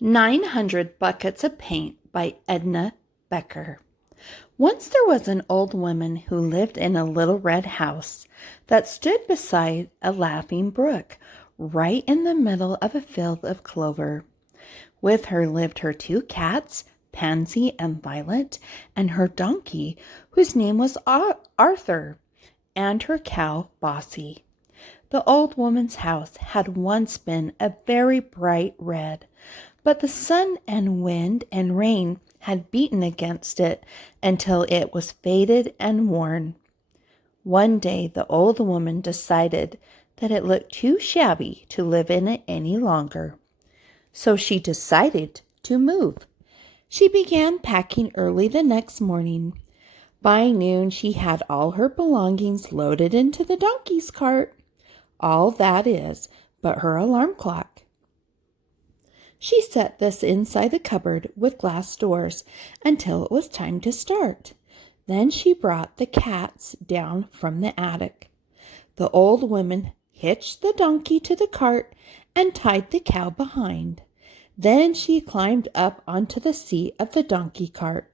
900 Buckets of Paint by Edna Becker. Once there was an old woman who lived in a little red house that stood beside a laughing brook, right in the middle of a field of clover. With her lived her 2 cats, Pansy and Violet, and her donkey, whose name was Arthur, and her cow, Bossy. The old woman's house had once been a very bright red, but the sun and wind and rain had beaten against it until it was faded and worn. One day the old woman decided that it looked too shabby to live in it any longer. So she decided to move. She began packing early the next morning. By noon she had all her belongings loaded into the donkey's cart. All that is, but her alarm clock. She set this inside the cupboard with glass doors until it was time to start. Then she brought the cats down from the attic. The old woman hitched the donkey to the cart and tied the cow behind. Then she climbed up onto the seat of the donkey cart.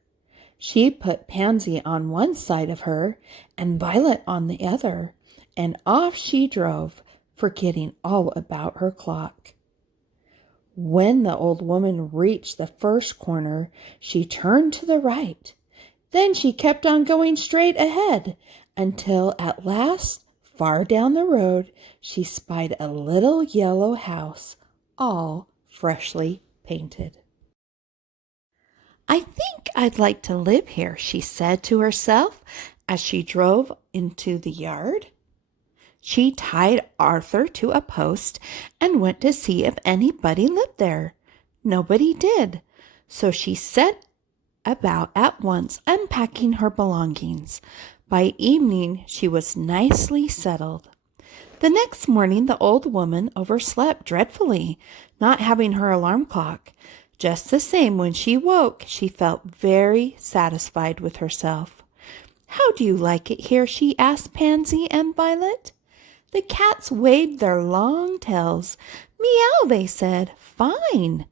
She put Pansy on one side of her and Violet on the other, and off she drove, forgetting all about her clock. When the old woman reached the first corner, she turned to the right. Then she kept on going straight ahead until at last, far down the road, she spied a little yellow house, all freshly painted. "I think I'd like to live here," she said to herself as she drove into the yard. She tied Arthur to a post and went to see if anybody lived there. Nobody did, so she set about at once unpacking her belongings. By evening she was nicely settled. The next morning the old woman overslept dreadfully, not having her alarm clock. Just the same, when she woke, she felt very satisfied with herself. "How do you like it here?" she asked Pansy and Violet. The cats waved their long tails. "Meow," they said. "Fine."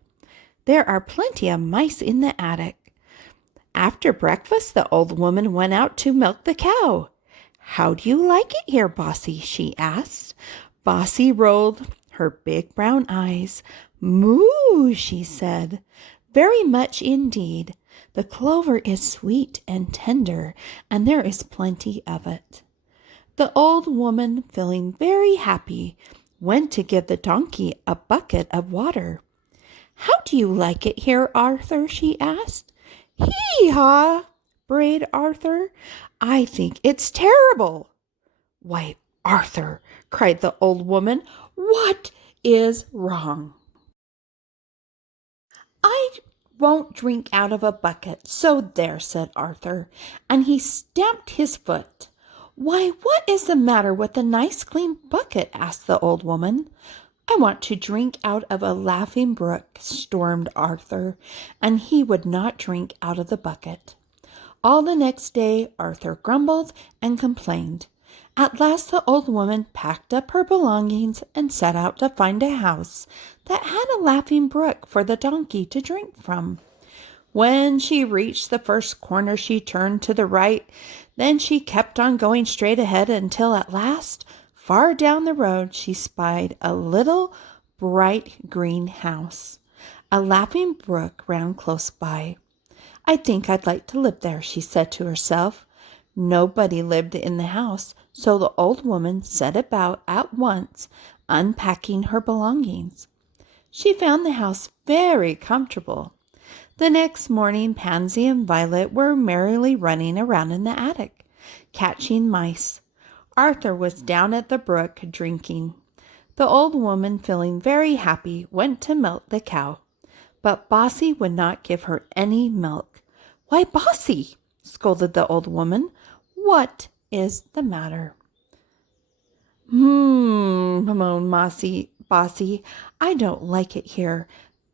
There are plenty of mice in the attic. After breakfast, the old woman went out to milk the cow. "How do you like it here, Bossy?" she asked. Bossy rolled her big brown eyes. "Moo," she said. "Very much indeed. The clover is sweet and tender, and there is plenty of it." The old woman, feeling very happy, went to give the donkey a bucket of water. "How do you like it here, Arthur?" she asked. "Hee-haw!" brayed Arthur. "I think it's terrible." "Why, Arthur," cried the old woman, "what is wrong?" "I won't drink out of a bucket, so there," said Arthur, and he stamped his foot. "Why, what is the matter with a nice clean bucket?" asked the old woman. "I want to drink out of a laughing brook," stormed Arthur, and he would not drink out of the bucket. All the next day Arthur grumbled and complained. At last the old woman packed up her belongings and set out to find a house that had a laughing brook for the donkey to drink from. When she reached the first corner, she turned to the right. Then she kept on going straight ahead until at last, far down the road, she spied a little bright green house. A laughing brook ran close by. "I think I'd like to live there," she said to herself. Nobody lived in the house, so the old woman set about at once unpacking her belongings. She found the house very comfortable. The next morning Pansy and Violet were merrily running around in the attic, catching mice. Arthur was down at the brook drinking. The old woman, feeling very happy, went to milk the cow. But Bossy would not give her any milk. "Why, Bossy," scolded the old woman, "what is the matter?" Moaned Bossy. "I don't like it here.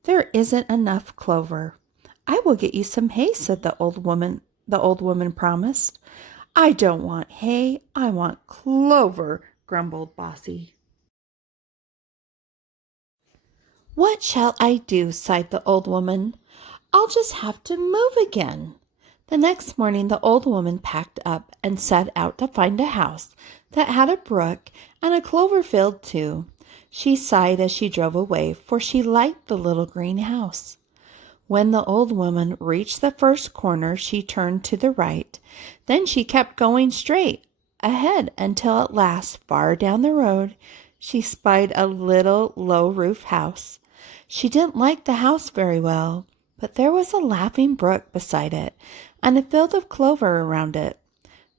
There isn't enough clover." "I will get you some hay," said the old woman. The old woman promised. "I don't want hay. I want clover," grumbled Bossy. "What shall I do?" sighed the old woman. "I'll just have to move again." The next morning the old woman packed up and set out to find a house that had a brook and a clover field too. She sighed as she drove away, for she liked the little green house. When the old woman reached the first corner, she turned to the right. Then she kept going straight ahead until at last, far down the road, she spied a little low-roof house. She didn't like the house very well, but there was a laughing brook beside it and a field of clover around it.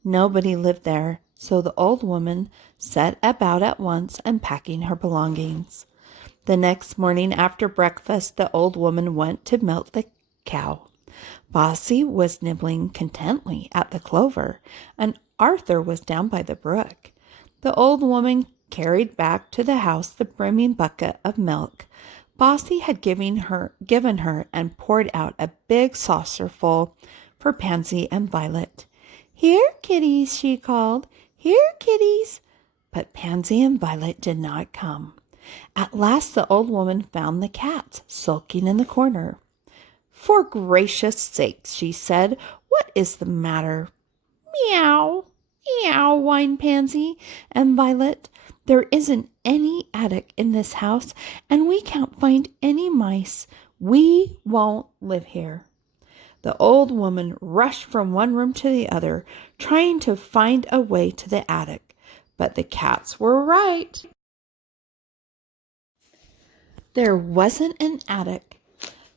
Nobody lived there, so the old woman set about at once unpacking her belongings. The next morning after breakfast, the old woman went to milk the cow. Bossy was nibbling contentedly at the clover, and Arthur was down by the brook. The old woman carried back to the house the brimming bucket of milk Bossy had given her and poured out a big saucerful for Pansy and Violet. "Here, kitties," she called. "Here, kitties." But Pansy and Violet did not come. At last the old woman found the cats sulking in the corner. "For gracious sakes," she said, "what is the matter?" "Meow, meow," whined Pansy and Violet. "There isn't any attic in this house, and we can't find any mice. We won't live here." The old woman rushed from one room to the other, trying to find a way to the attic. But the cats were right. There wasn't an attic.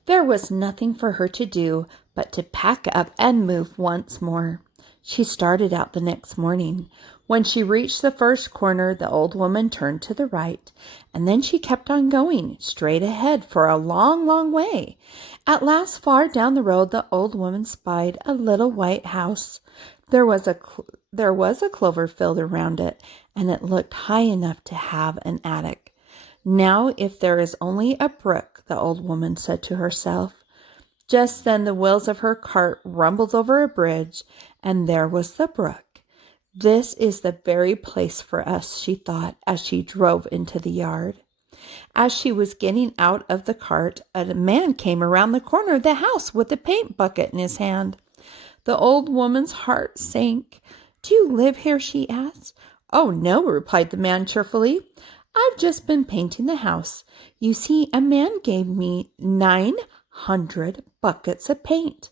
There was nothing for her to do but to pack up and move once more. She started out the next morning. When she reached the first corner, the old woman turned to the right, and then she kept on going straight ahead for a long, long way. At last, far down the road, the old woman spied a little white house. There was a clover field around it, and it looked high enough to have an attic. "Now, if there is only a brook," the old woman said to herself. Just then the wheels of her cart rumbled over a bridge, and there was the brook. "This is the very place for us," she thought as she drove into the yard. As she was getting out of the cart, a man came around the corner of the house with a paint bucket in his hand. The old woman's heart sank. "Do you live here?" she asked. "Oh, no," replied the man cheerfully. "I've just been painting the house. You see, a man gave me 900 buckets of paint.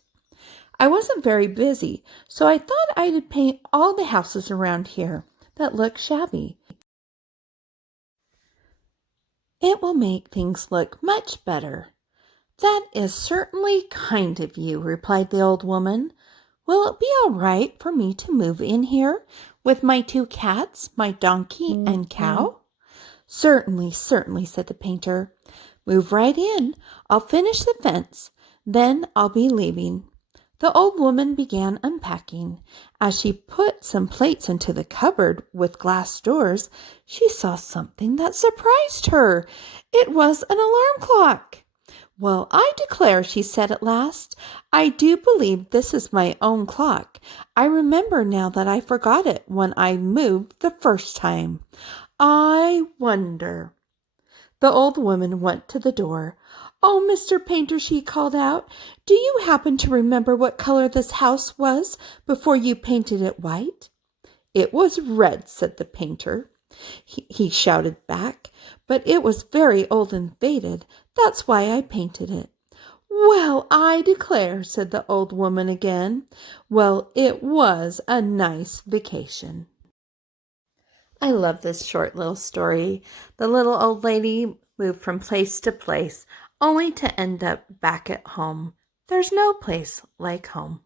I wasn't very busy, so I thought I'd paint all the houses around here that look shabby. It will make things look much better." "That is certainly kind of you," replied the old woman. "Will it be all right for me to move in here with my 2 cats, my donkey and cow?" "Certainly, certainly," said the painter. "Move right in. I'll finish the fence. Then I'll be leaving." The old woman began unpacking. As she put some plates into the cupboard with glass doors, she saw something that surprised her. It was an alarm clock. "Well, I declare," she said at last. "I do believe this is my own clock. I remember now that I forgot it when I moved the first time. I wonder—" The old woman went to the door. "Oh, Mr. Painter," she called out, "do you happen to remember what color this house was before you painted it white?" "It was red," said the painter. He shouted back, "but it was very old and faded. That's why I painted it." "Well, I declare," said the old woman again. "Well, it was a nice vacation." I love this short little story. The little old lady moved from place to place, only to end up back at home. There's no place like home.